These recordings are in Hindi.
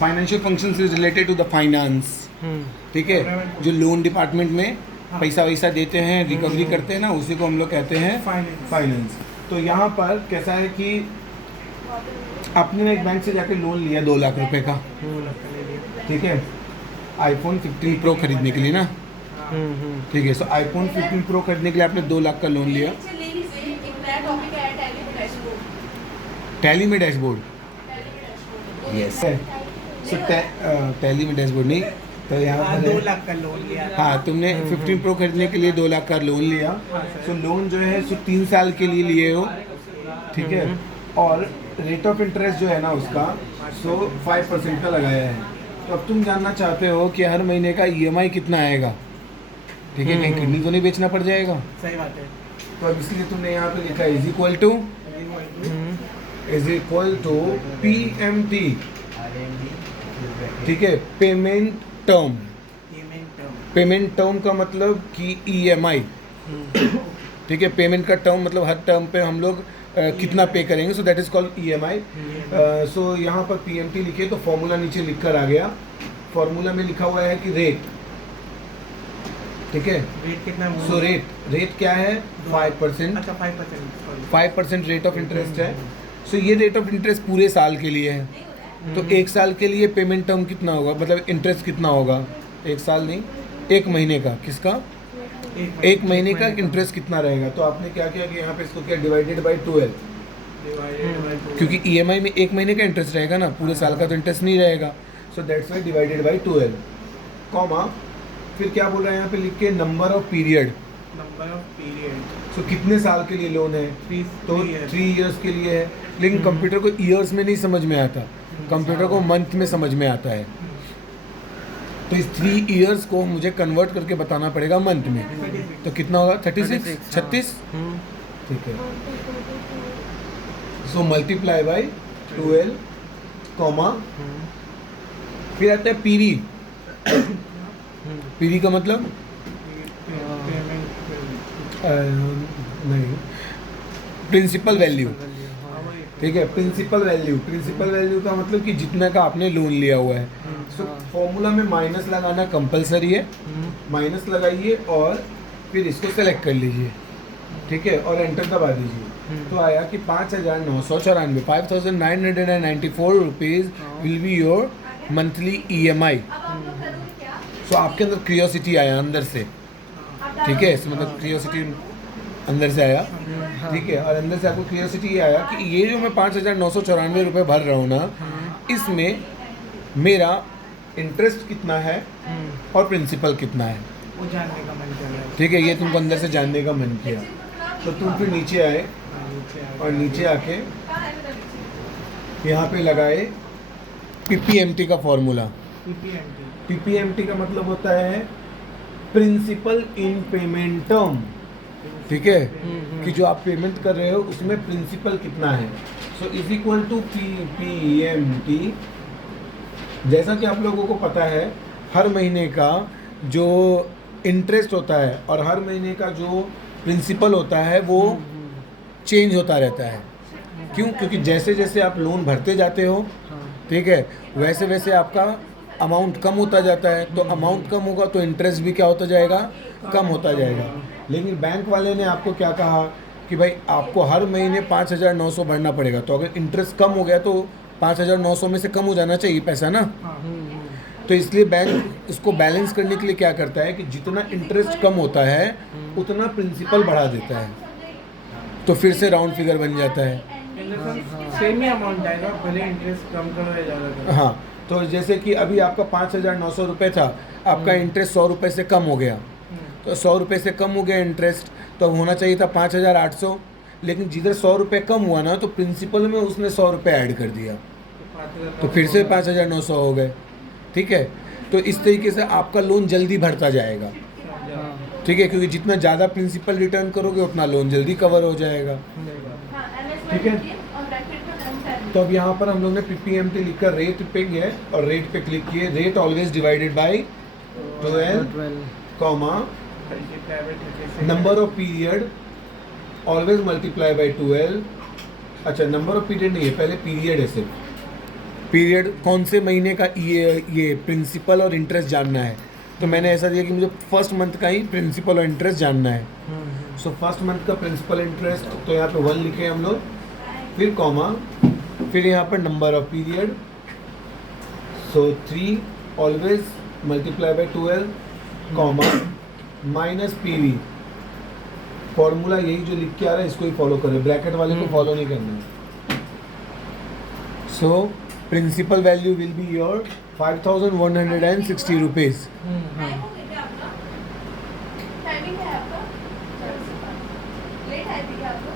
Financial functions is related to the finance, ठीक है। जो लोन डिपार्टमेंट में पैसा वैसा देते हैं, रिकवरी करते हैं ना, उसी को हम लोग कहते हैं फाइनेंस। तो यहाँ पर कैसा है कि आपने एक बैंक से जाके लोन लिया 2 लाख रुपए का, ठीक है, आईफोन 15 प्रो खरीदने के लिए ना, ठीक है। सो आईफोन 15 प्रो खरीदने के लिए आपने 2 लाख का लोन लिया। टैली में डैशबोर्ड, यस। सो टैली में डैशबोर्ड नहीं, तो यहाँ पर 2 लाख का लोन लिया। हाँ, तुमने 15 प्रो खरीदने के लिए 2 लाख का लोन लिया। सो लोन जो है सो 3 साल के लिए लिए हो, ठीक है। और रेट ऑफ इंटरेस्ट जो है ना उसका सो 5% का लगाया है। तो अब तुम जानना चाहते हो कि हर महीने का EMI कितना आएगा, ठीक है। कहीं किडनी तो नहीं बेचना पड़ जाएगा। सही बात है। तो अब इसलिए तुमने यहाँ पे लिखा इज इक्वल टू PMT, ठीक है, पेमेंट टर्म। पेमेंट टर्म का मतलब कि EMI, ठीक है। पेमेंट का टर्म मतलब हर टर्म पे हम लोग कितना पे करेंगे, so that is called EMI। सो यहाँ पर PMT लिखे तो फॉर्मूला नीचे लिख कर आ गया। फॉर्मूला में लिखा हुआ है कि रेट, ठीक है। रेट कितना? सो रेट क्या है? 5%। अच्छा 5%, 5% रेट ऑफ इंटरेस्ट है। सो ये रेट ऑफ इंटरेस्ट पूरे साल के लिए है। तो 1 साल के लिए पेमेंट टर्म कितना होगा, मतलब इंटरेस्ट कितना होगा? 1 साल नहीं, 1 महीने का। किसका? 1 महीने का इंटरेस्ट कितना रहेगा? तो आपने क्या किया कि यहाँ पे इसको क्या डिवाइडेड बाई 12, क्योंकि EMI में 1 महीने का इंटरेस्ट रहेगा ना, पूरे साल का तो इंटरेस्ट नहीं रहेगा। So that's why divided by 12, comma फिर क्या बोल रहा है यहाँ पे लिख के, नंबर ऑफ पीरियड। सो कितने साल के लिए लोन है? तो 3 इयर्स के लिए है। लेकिन कंप्यूटर को ईयर्स में नहीं समझ में आता, कंप्यूटर को मंथ में समझ में आता है। तो इस 3 इयर्स को मुझे कन्वर्ट करके बताना पड़ेगा मंथ में। तो कितना होगा? 36, ठीक है। सो मल्टीप्लाई बाई 12, कॉमा फिर आता है पीरी। पीरी का मतलब नहीं, प्रिंसिपल वैल्यू, ठीक है। प्रिंसिपल वैल्यू का मतलब कि जितना का आपने लोन लिया हुआ है। सो फॉर्मूला में माइनस लगाना कंपलसरी है, माइनस लगाइए और फिर इसको सेलेक्ट कर लीजिए, ठीक है, और एंटर दबा दीजिए। तो आया कि 5,994, 5,994 rupees will be your monthly EMI। सो आपके अंदर क्यूरियोसिटी आया अंदर से, ठीक है, मतलब क्यूरियोसिटी अंदर से आया, ठीक है। और अंदर से आपको क्यूरियोसिटी ये आया कि ये जो मैं 5,994 रुपये भर रहा हूँ ना, इसमें मेरा इंटरेस्ट कितना है और प्रिंसिपल कितना है, वो जानने का मन कर रहा है। ठीक है। ये तुमको अंदर से जानने का मन किया। तो तुम फिर नीचे आए और नीचे आके यहाँ पे लगाए PPMT का फॉर्मूला। PPMT का मतलब होता है प्रिंसिपल इन पेमेंट टर्म, ठीक है, कि जो आप पेमेंट कर रहे हो उसमें प्रिंसिपल कितना है। So is equal to PPMT। जैसा कि आप लोगों को पता है, हर महीने का जो इंटरेस्ट होता है और हर महीने का जो प्रिंसिपल होता है वो चेंज होता रहता है। क्यों? क्योंकि जैसे जैसे आप लोन भरते जाते हो, ठीक है, वैसे वैसे आपका अमाउंट कम होता जाता है। तो अमाउंट कम होगा तो इंटरेस्ट भी क्या होता जाएगा? कम होता जाएगा। लेकिन बैंक वाले ने आपको क्या कहा कि भाई आपको हर महीने 5,900 भरना पड़ेगा। तो अगर इंटरेस्ट कम हो गया तो 5,900 में से कम हो जाना चाहिए पैसा ना। तो इसलिए बैंक इसको बैलेंस करने के लिए क्या करता है कि जितना इंटरेस्ट कम होता है उतना प्रिंसिपल बढ़ा देता है, तो फिर से राउंड फिगर बन जाता है। सेम ही अमाउंट आएगा, भले इंटरेस्ट कम करो या ज़्यादा करो। हाँ, तो जैसे कि अभी आपका 5,900 रुपये था, आपका इंटरेस्ट 100 रुपये से कम हो गया, तो 100 रुपये से कम हो गया इंटरेस्ट, तो होना चाहिए था 5,800। लेकिन जिधर 100 रुपये कम हुआ ना, तो प्रिंसिपल में उसने 100 रुपये ऐड कर दिया, तो फिर से 5,900 हो गए, ठीक है। तो इस तरीके से आपका लोन जल्दी भरता जाएगा, ठीक है, क्योंकि जितना ज़्यादा प्रिंसिपल रिटर्न करोगे उतना लोन जल्दी कवर हो जाएगा, ठीक है। तो अब यहाँ पर हम लोग ने PPMT लिखकर रेट पे गए और रेट पे क्लिक किए। Rate always divided by 12, comma number of period always multiply by 12। अच्छा, नंबर ऑफ पीरियड नहीं है, पहले पीरियड है सिर्फ, पीरियड कौन से महीने का ये प्रिंसिपल और इंटरेस्ट जानना है, तो मैंने ऐसा दिया कि मुझे फर्स्ट मंथ का ही प्रिंसिपल और इंटरेस्ट जानना है। सो फर्स्ट मंथ का प्रिंसिपल इंटरेस्ट, तो यहाँ पे 1 लिखे हम लोग, फिर कॉमा, फिर यहाँ पर number of period, so 3 always multiply by 12, comma, minus PV. Formula यही जो लिख के आ रहा है इसको ही फॉलो करें, ब्रैकेट वाले को फॉलो नहीं करना है। So principal value will be your 5160 rupees. Timing है आपका? लेट है भी आपको?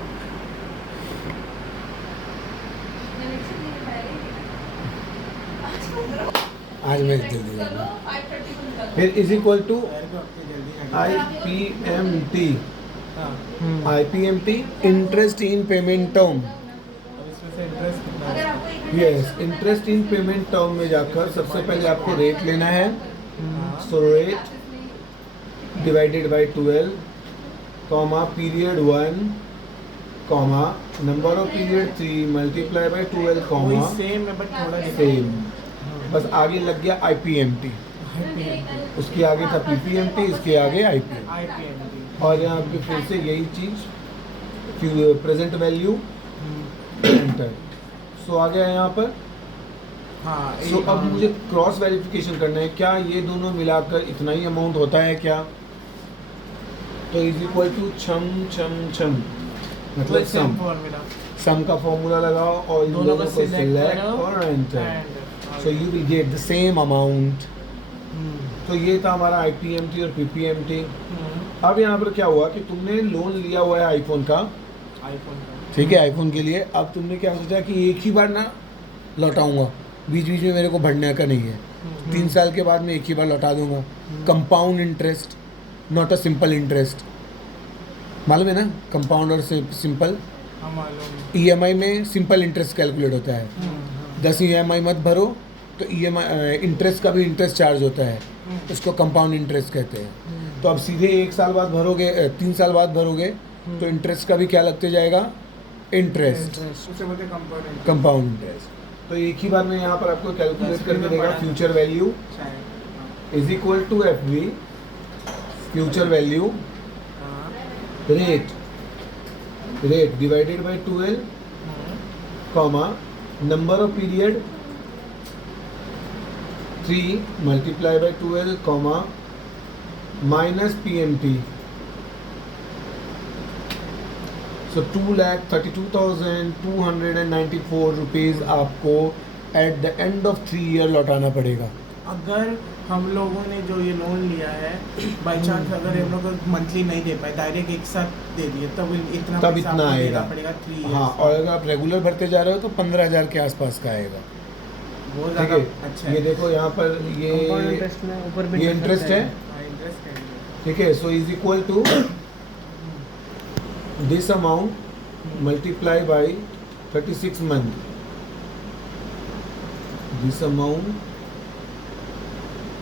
आज मैं जल्दी चलो 5:30 को निकल। फिर इज इक्वल टू पैर को आपके जल्दी करना। IPMT interest in payment term. अब इसमें से इंटरेस्ट कितना अगर है? आपको एक घंटे yes, interest in payment term में जाकर सबसे पहले आपको रेट लेना है। So rate divided by 12, comma, period 1, comma, number of period 3 multiply by 12, वही कॉमा, सेम है बट थोड़ा सेम। बस आगे लग गया IPMT, उसके आगे था PPMT, इसके आगे IPMT। IPMT। और यहाँ पे फिर से यही चीज़ प्रेजेंट वैल्यू एंटर। सो आ गया यहाँ पर। हाँ सो अब मुझे क्रॉस वेरिफिकेशन करना है, क्या ये दोनों मिलाकर इतना ही अमाउंट होता है क्या? तो इज इक्वल टू छम छम छम, मतलब सम। फॉर्मूला सम का फॉर्मूला लगाओ और इन दोनों दोनों को को select सिलेक्ट करो और enter. And so you will get the same amount. तो ये था हमारा IPMT और PPMT। अब यहाँ पर क्या हुआ कि तुमने लोन लिया हुआ है आईफोन का, आईफोन का। ठीक है, आईफोन के लिए। अब तुमने क्या सोचा कि एक ही बार ना लौटाऊंगा, बीच बीच में मेरे को भरने का नहीं है, 3 साल के बाद मैं एक ही बार लौटा दूंगा। Compound interest, not a simple interest. मालूम है ना कंपाउंड और सिंपल? हाँ मालूम। EMI में सिंपल इंटरेस्ट कैलकुलेट होता है, 10 EMI मत भरो तो EMI इंटरेस्ट का भी इंटरेस्ट चार्ज होता है, उसको कंपाउंड इंटरेस्ट कहते हैं। तो अब सीधे 1 साल बाद भरोगे, 3 साल बाद भरोगे तो इंटरेस्ट का भी क्या लगते जाएगा? इंटरेस्ट, उसे बोलते कंपोनेंट। Compound interest. तो एक ही बार में यहाँ पर आपको कैलकुलेट करके देगा future value is equal to FV, future value, rate divided by 12, comma, number of period 3 multiply by 12, comma, minus PMT। So 2,32,294 rupees आपको at the end of 3 year लौटाना पड़ेगा। अगर हम लोगों ने जो ये लोन लिया है बाई चांस अगर हम लोग मंथली नहीं दे पाए, डायरेक्ट एक साथ दे दिए, तब इतना तब पैसा इतना आपको आएगा। देना पड़ेगा 3 years हाँ, और अगर आप रेगुलर भरते जा रहे हो तो 15,000 के आसपास का आएगा। बहुत ठीक ज़्यादा है, अच्छा ये देखो यहाँ पर ये इंटरेस्ट है, इंटरेस्ट है। ठीक है। So is equal to this amount multiply by 36 month, this amount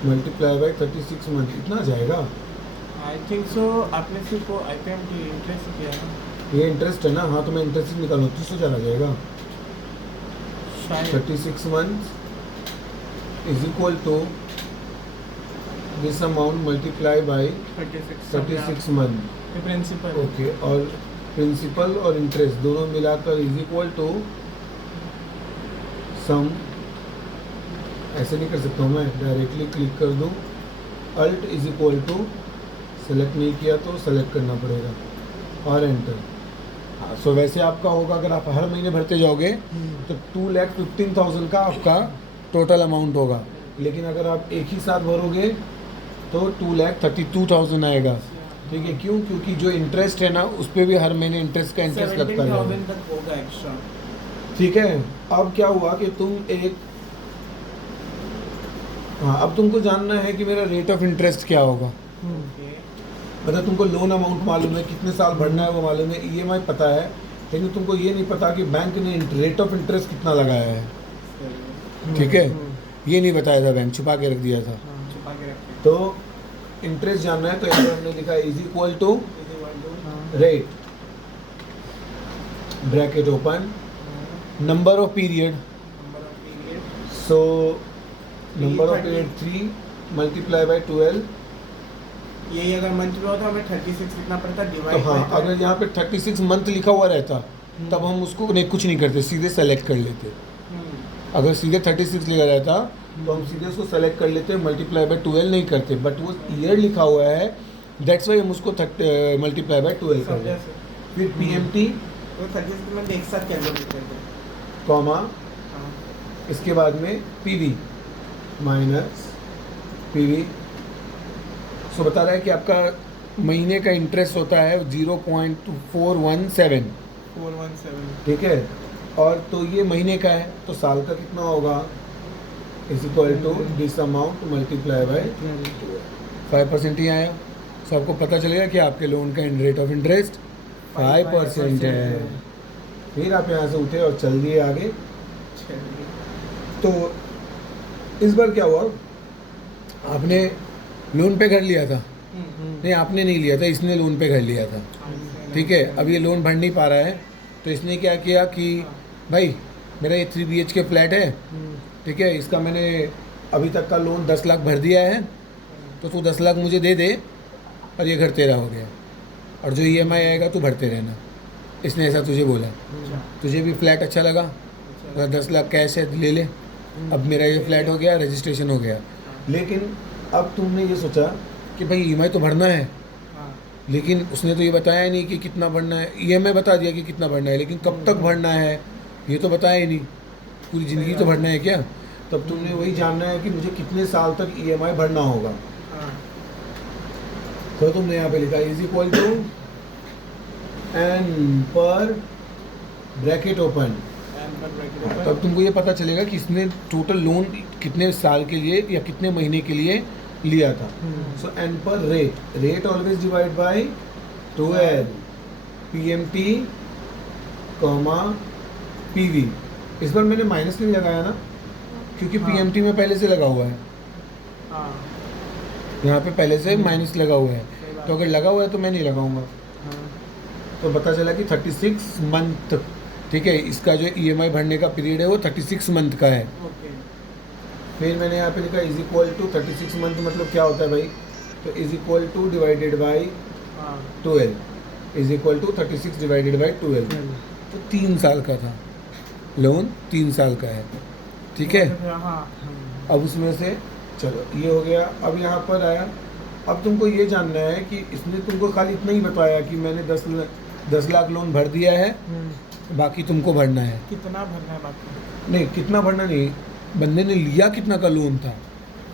multiply by 36 month, इतना जाएगा। आई थिंक सो आपने सिर्फ IPMT इंटरेस्ट किया ना ये इंटरेस्ट है ना? हाँ, तो मैं इंटरेस्ट निकालूँ 3,000 आ जाएगा। शायद। 36 month is equal to this amount multiply by 36 month, principal. Okay. और प्रिंसिपल और इंटरेस्ट दोनों मिलाकर इज इक्वल टू सम। ऐसे नहीं कर सकता हूँ मैं, डायरेक्टली क्लिक कर दूँ, alt is equal to, select नहीं किया तो सेलेक्ट करना पड़ेगा और एंटर। हाँ, सो वैसे आपका होगा अगर आप हर महीने भरते जाओगे तो 2,15,000 का आपका टोटल अमाउंट होगा, लेकिन अगर आप एक ही साथ भरोगे तो 2,32,000 आएगा। ठीक है, क्यों? क्योंकि जो इंटरेस्ट है ना उस पर भी हर महीने इंटरेस्ट का इंटरेस्ट लगता है। 17,000 तक होगा एक्स्ट्रा। ठीक है। अब क्या हुआ कि तुम एक, हाँ, अब तुमको जानना है कि मेरा रेट ऑफ इंटरेस्ट क्या होगा। ओके। मतलब तुमको लोन अमाउंट मालूम है, कितने साल भरना है वो मालूम है, EMI पता है, लेकिन तुमको ये नहीं पता कि बैंक ने रेट ऑफ इंटरेस्ट कितना लगाया है। ठीक है, ये नहीं बताया था, बैंक छुपा के रख दिया था। छुपा के रखते तो इंटरेस्ट जानना है तो यहाँ पर हमने लिखा is equal to rate, bracket open, number of period, so number of period 3 multiply by 12. यही अगर मंथ में होता हमें 36 लिखना पड़ता तो डिवाइड हाँ, अगर यहाँ पे 36 मंथ लिखा हुआ रहता तब हम उसको नहीं कुछ नहीं करते, सीधे सेलेक्ट कर लेते. अगर सीधे 36 लिखा रहता तो हम सीधे उसको सेलेक्ट कर लेते, मल्टीप्लाई बाय 12 नहीं करते. बट वो ईयर लिखा हुआ है, दैट्स वाई हम उसको मल्टीप्लाई बाय 12 कर लेते. फिर PMT तो 36 मंथ एक साथ कैलकुलेट करते हैं. कॉमा हाँ. इसके बाद में PV माइनस PV. सो बता रहा है कि आपका महीने का इंटरेस्ट होता है 0.417. 417. ठीक है, और तो ये महीने का है तो साल का कितना होगा, is equal to this amount multiply by 5% ही आया. सो आपको पता चलेगा कि आपके लोन का रेट ऑफ इंटरेस्ट 5% है. फिर आप यहाँ से उठे और चल दिए आगे. तो इस बार क्या हुआ, आपने लोन पे घर लिया था. नहीं, आपने नहीं लिया था, इसने लोन पे घर लिया था. ठीक है, अब ये लोन भर नहीं पा रहा है तो इसने क्या किया कि भाई मेरा ये 3 BHK फ्लैट है, ठीक है, इसका मैंने अभी तक का लोन 10 लाख भर दिया है, तो तू 10 लाख मुझे दे दे और ये घर तेरा हो गया, और जो EMI आएगा तू भरते रहना. इसने ऐसा तुझे बोला. तुझे भी फ्लैट अच्छा लगा, 10 लाख कैश है ले ले, अब मेरा ये फ्लैट हो गया, रजिस्ट्रेशन हो गया. लेकिन अब तुमने ये सोचा कि भाई EMI तो भरना है, लेकिन उसने तो ये बताया नहीं कि कितना भरना है. EMI बता दिया कि कितना भरना है, लेकिन कब तक भरना है ये तो बताया ही नहीं. पूरी ज़िंदगी तो भरना है क्या? तब तुमने वही जानना है कि मुझे कितने साल तक EMI भरना होगा. तो तुमने यहाँ पे लिखा इज इक्वल टू एन पर ब्रैकेट ओपन. तब तुमको ये पता चलेगा कि इसने टोटल लोन कितने साल के लिए या कितने महीने के लिए लिया था. सो एन पर rate always divide by 12. PMT comma PV. इस बार मैंने माइनस नहीं लगाया ना, क्योंकि PMT में पहले से लगा हुआ है. यहाँ पे पहले से माइनस लगा हुआ है, तो अगर लगा हुआ है तो मैं नहीं लगाऊंगा. तो पता चला कि 36 मंथ. ठीक है, इसका जो EMI भरने का पीरियड है वो 36 मंथ का है. फिर मैंने यहाँ पे लिखा इज इक्वल टू 36 मंथ मतलब क्या होता है भाई, तो is equal to divided by 12. Is equal to 36 divided by 12. तो 3 साल का था लोन, 3 साल का है. ठीक है, अब उसमें से चलो ये हो गया. अब यहाँ पर आया, अब तुमको ये जानना है कि इसने तुमको खाली इतना ही बताया कि मैंने 10 लाख लोन भर दिया है, बाकी तुमको भरना है. कितना भरना है बाकी? नहीं, कितना भरना नहीं, बंदे ने लिया कितना का लोन था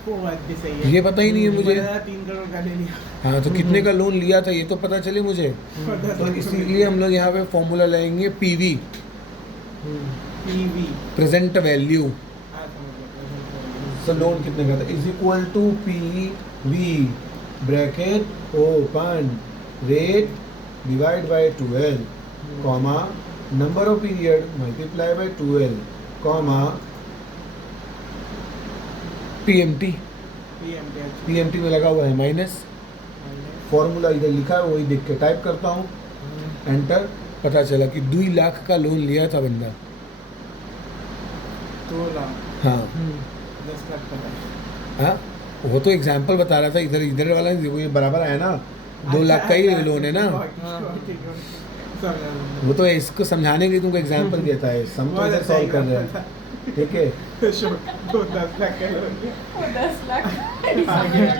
वो बात भी सही है. ये पता ही नहीं है मुझे. 3 करोड़ का ले लिया. हाँ, तो कितने का लोन लिया था ये तो पता चले मुझे. तो इसीलिए हम लोग यहाँ पे फॉर्मूला लगाएंगे PV, प्रेजेंट वैल्यू. तो लोन कितने का था, is equal to PV bracket open rate divide by 12 comma number of period multiply by 12 comma PMT में लगा हुआ है माइनस. फॉर्मूला इधर लिखा है वही देख के टाइप करता हूँ, एंटर. पता चला कि 2 लाख का लोन लिया था बंदा. 2 लाख. हाँ 10 लाख का. हाँ, वो तो एग्जाम्पल बता रहा था. इधर वाला ये बराबर आया ना, 2 लाख का ही लोन है ना. वो तो इसको समझाने के लिए तुमको एग्जाम्पल देता है, सम तो इधर सॉल्व कर रहे हैं. ठीक है, 10 लाख का लोन. वो 10 लाख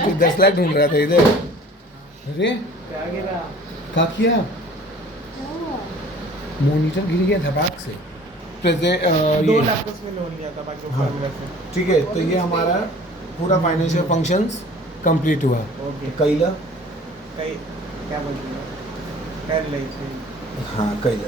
तू 10 लाख ढूंढ रहा था इधर. अरे क्या गिरा? क्या किया, मॉनिटर गिर गया धपाक से. 2 लाख का उसमें लोन लिया था बाकी हाँ. फॉर्मूला से. ठीक है, तो ये हमारा पूरा फाइनेंशियल फंक्शंस कंप्लीट हुआ. ओके. कैला, कई क्या बोलते हैं? कर ले. हाँ कैला.